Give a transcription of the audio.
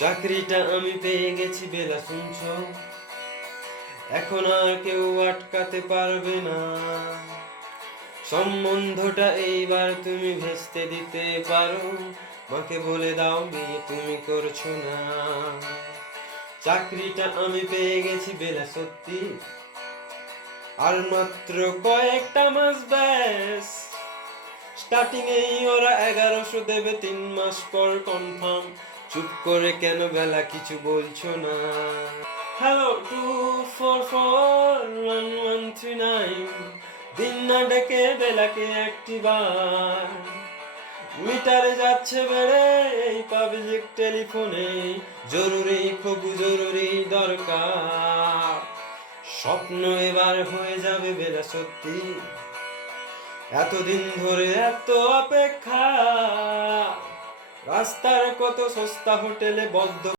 চাকরিটা আমি পেয়ে গেছি বেলা শুনছো, এখন আর কেউ আটকাতে পারবে না। সম্বন্ধটা এইবার তুমি ভেস্তে দিতে পারো, মাকে বলে দাও বিয়ে তুমি করছো না। চাকরিটা আমি পেয়ে গেছি বেলা সত্যি, আর মাত্র কয়েকটা মাস ব্যাস। স্টার্টিং এই ওরা 1100 দেবে, 3 মাস পর কনফার্ম। চুপ করে কেন বেলা কিছু বলছো না? হ্যালো 2441139, দিন না ডেকে বেলাকে একটিবার। মিটারে যাচ্ছে বেড়ে এই পাবলিক টেলিফোনে, জরুরি খুব জরুরি দরকার। স্বপ্ন এবার হয়ে যাবে বেলা সত্যি, এতদিন ধরে এত অপেক্ষা। রাস্তার কত সস্তা হোটেলে বদ্ধ